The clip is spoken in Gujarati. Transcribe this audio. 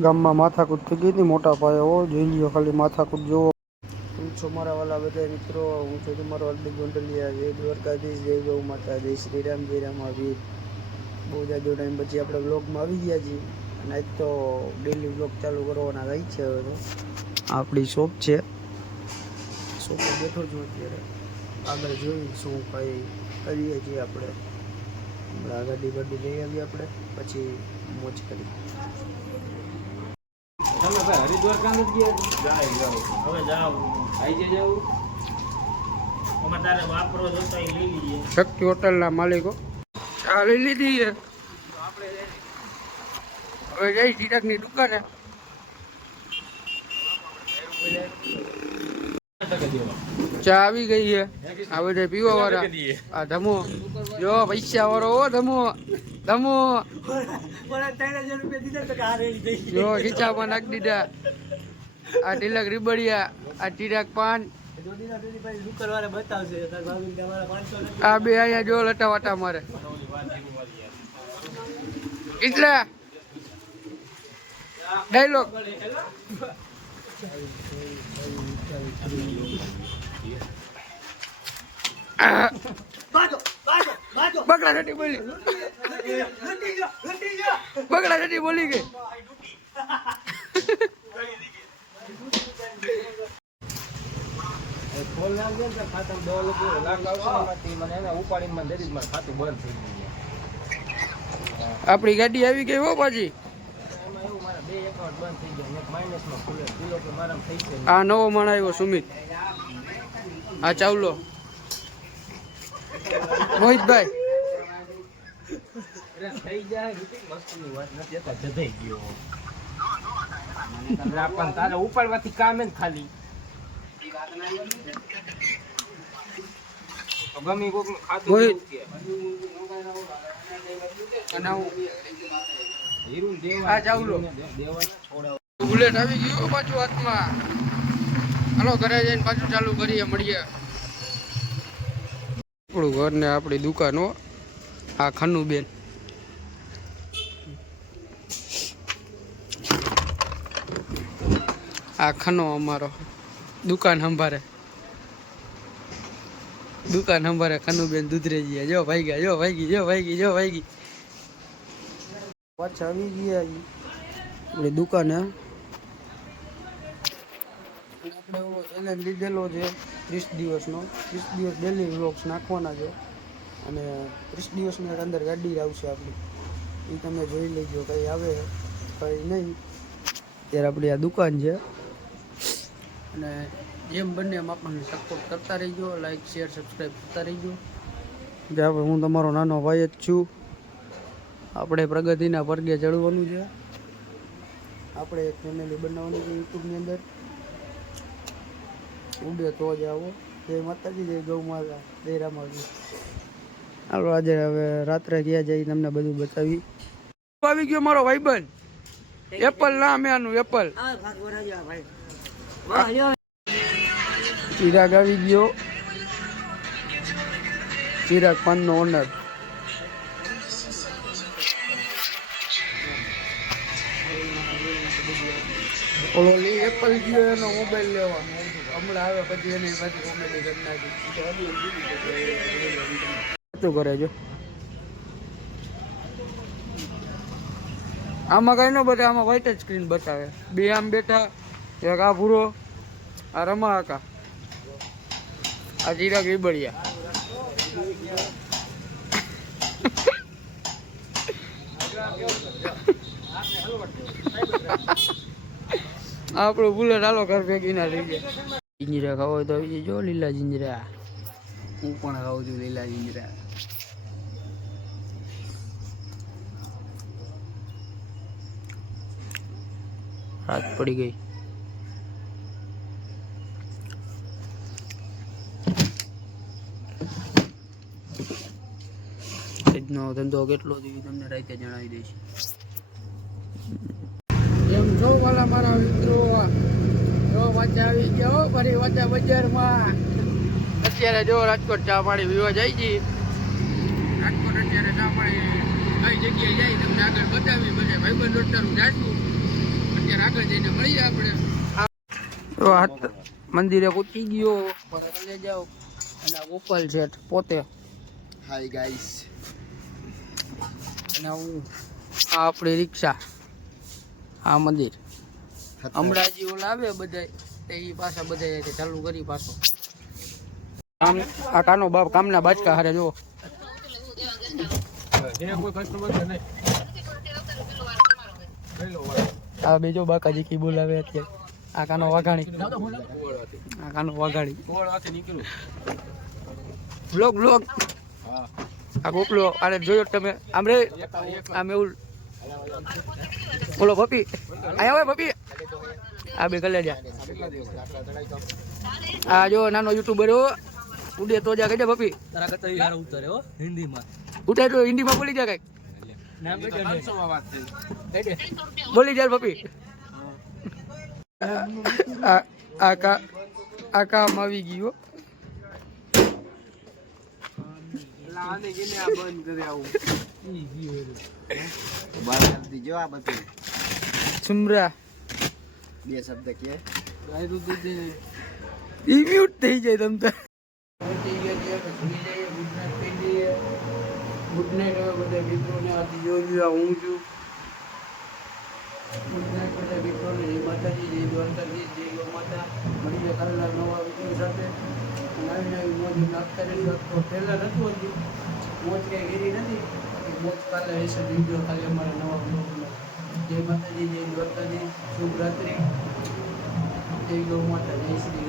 ગામમાં માથાકૂટ થઈ ગઈ હતી મોટા પાયે. જોઈ લ્યો ખાલી માથાકૂટ જોવો. હું છું મારા વાલા બધા મિત્રો, હું છું તમારો હાર્દિક ગોંડલિયા. જય દ્વારકાધીશ, જય ગૌ માતા, જય શ્રી રામ, જય રામાવીર. બહુ જાજો ટાઈમ પછી આપણે વ્લોગમાં આવી ગયા છીએ અને આજ તો ડેલી વ્લોગ ચાલુ કરવાના રહી છે. હવે તો આપણી શોપ છે, શોપે બેઠો છું અત્યારે. આગળ જોઈ શું કાંઈ કરીએ છીએ આપણે. હમણાં ગાડી બાડી લઈ આવીએ આપણે, પછી મોજ કરી. તમે ભાઈ હરિદ્વાર કામ જ ગયા હવે જાઓ આઈ જાવ અમારે તારે વાપરો જોતા લઈ લઈએ. શક્તિ હોટલના માલિકો આ લઈ લીધી છે. હવે જઈ ચિરાગની દુકાને. ચા આવી ગઈ છે. આ બધા પીવા વાળા. આ ધમો જો પૈસા વાળો. ઓ ધમો ધમો જો ખીચામાં નાખી દીધા. આ તિલક રીબડિયા, આ ચિરાગ પાન, આ બે અહીંયા જો લટા વાટા મારે. એટલે ડાયલોગ બગડા છટી બોલી, બગડા છટી બોલી ગઈ. ફોન લાગજો ને ખાતું 2 લાખ આવશે મને એને ઉપાડીને મને દે મારું ખાતું બંધ થઈ ગયું. આપણી ગાડી આવી ગઈ હો પાછી. એમાં એવું મારા 2 એકાઉન્ટ બંધ થઈ ગયા, એક માઇનસમાં ખુલે કિલો કે મારામાં થઈ છે. આ નવો માણ આવ્યો સુમિત, આ ચાવલો મોહિતભાઈ. થઈ જાય વસ્તુની વાત નથી, આ જધાઈ ગયો. પણ તારે ઉપાડવાથી કામ જ ખાલી ગમી કોકનું ખાતું હીરું દેવા ચાવલો દેવાના છોડાવ. બુલેટ આવી ગયો પાછું હાથમાં. હાલો ઘરે જઈને પાછું ચાલુ કરીએ, મળીએ. આપણું ઘર ને આપણી દુકાનો. આ ખન્નું બેન, આ ખનો અમારો દુકાન સંભારે. દુકાન સંભારે ખનું બેન દૂધરેજી. જો ભાઈ ગયા, જો ભાઈ ગઈ, જો ભાઈ ગઈ, જો ભાઈ ગઈ. પાછા આવી ગયા આપણી દુકાને. આપણે એવો ચેલેન્જ લીધેલો છે 30 દિવસનો. 30 દિવસ ડેલી વ્લોગ્સ નાખવાના છે અને 30 દિવસની અંદર ગાડી આવશે આપણી. એ તમે જોઈ લેજો, કંઈ આવે કંઈ નહીં. ત્યારે આપણી આ દુકાન છે અને જેમ બંને એમ આપણને સપોર્ટ કરતા રહીજો. લાઈક શેર સબસ્ક્રાઈબ કરતા રહીજો. કે આપણે હું તમારો નાનો ભાઈ જ છું. આપણે પ્રગતિના પર્ગે ચડવાનું છે. આપણે એક ફેમિલી બનાવવાની છે યુટ્યુબની અંદર. ઉડે તો જ આવો. જય માતાજી, જય ગૌ માતા, જય રામાજી. હાલો આજે હવે રાત્રે ગયા જઈ તમને બધું બતાવી. આવી ગયો મારો ભાઈબંધ. એપલ નામ એનું, એપલ. ચિરાગ આવી ગયો, ચિરાગ પાનનો ઓનર. ઓલો લી એપલ ગયો એનો મોબાઈલ લેવા. હમણાં આવે પછી એની પાછી કોમેડી કરી નાખી. શું કરે જો આમાં કઈ ન બતાવે, આમાં વ્હાઈટ જ સ્ક્રીન બતાવે. બે આમ બેઠા, એક આ ભૂરો, આ રમા આકા, આ ચિરાગ રીબડિયા. આપણું બુલેટ હાલો ઘર ભેગી ના થઈ જાય. જીંજરા ખાવો હોય તો આવી જો લીલા જીંજરા. હું પણ ખાઉં છું લીલા જીંજરા. રાત પડી ગઈ. આજનો ધંધો કેટલો થયો તમને રાતે જણાવી દઈશ. એમ છો વાલા મારા મિત્રો, જો વાચા આવી ગયા ફરી વાચા બજારમાં. અત્યારે જો રાજકોટ ચા પાણી પીવા જાય છે. રાજકોટ અત્યારે ચા પાણી કઈ જગ્યાએ જાય તમને આગળ બતાવી. બધે ભાઈબંધ રોટલાનું જાશું આગળ જઈને મળીએ આપણે. તો આ મંદિરે પૂછી ગયો પણ લઈ જાઓ અને આ ગોપાલ શેઠ પોતે. Hi guys. અને હું આ આપણી રિક્ષા આ મંદિર હમણાં ઓલા આવે બધા એ પાછા બધા ચાલુ કરી પાછો કામ. આ કાનો બાપ કામના બાચકા હારે જો આ બીજો બાકાજી કી બોલાવે અત્યારે. આ કાનો વાઘાણી બ્લોગ આ ગોપલો આને જોયો તમે આમ રે આમ એવું બોલો ભપી આયા હોય ભપી આ બે કલે જા. આ જો નાનો યુટ્યુબર હો ઉડે તો જા કહેજે ભપી તારા કરતા યાર ઉતારે હો હિન્દીમાં ઉતારે તો હિન્દીમાં બોલી જા કઈક નામ બોલી જા ભપી. આ કામ આવી ગયું સુમરા બે શબ્દ કે મ્યુટ થઈ જાય તમ તો. ગુડ નાઇટ હવે બધા મિત્રોને આથી જોયું હું છું. ગુડ નાઇટ બધા મિત્રોને જય માતાજી જય દ્વારકાજી જય ગૌ માતા. મળીએ કાલના નવા વિડીયો સાથે. નવી નવી મોજ નાખતા રહીશું. તો પહેલાં નહોતું હતું મોજ કંઈ ઘેરી નથી. મોજ કાલે હશે વિડીયો ખાલી અમારા નવા બ્લોગમાં. જય માતાજી જય દ્વારકાજી શુભ રાત્રિ જય ગૌ માતા જય શ્રી